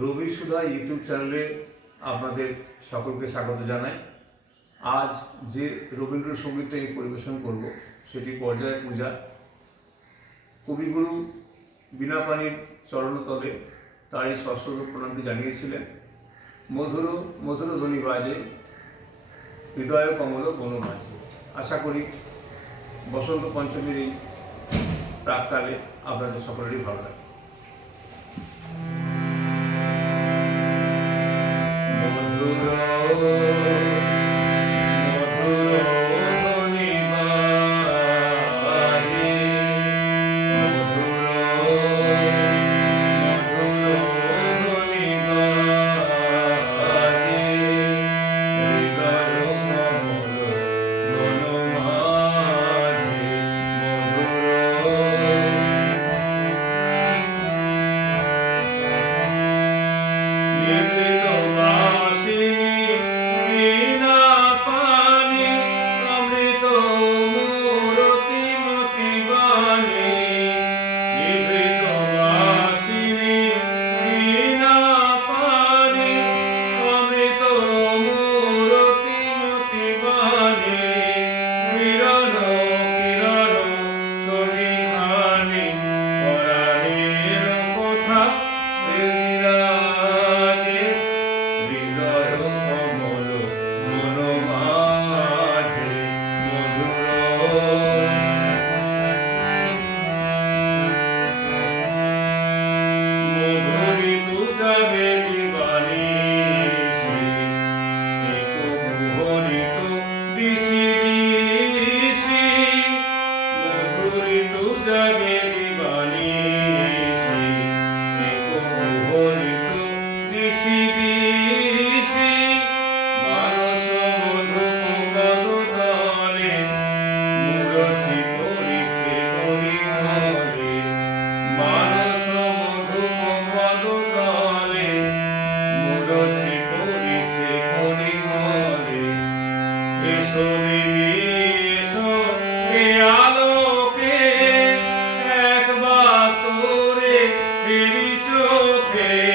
রবি সুধা YouTube চ্যানেলে আপনাদের সকলকে স্বাগত জানাই। আজ যে রবীন্দ্রসঙ্গীতটা আমি পরিবেশন করব সেটি পর্যায় পূজা। কবিগুরু বীণাপাণির চরণতলে তার এই সশ্রদ্ধ প্রণামটি জানিয়েছিলেন। মধুর মধুর ধ্বনি বাজে হৃদয় কমল বন মাঝে। আশা করি বসন্ত পঞ্চমীর এই প্রাককালে আপনাদের সকলেরই ভালো লাগে। চোখে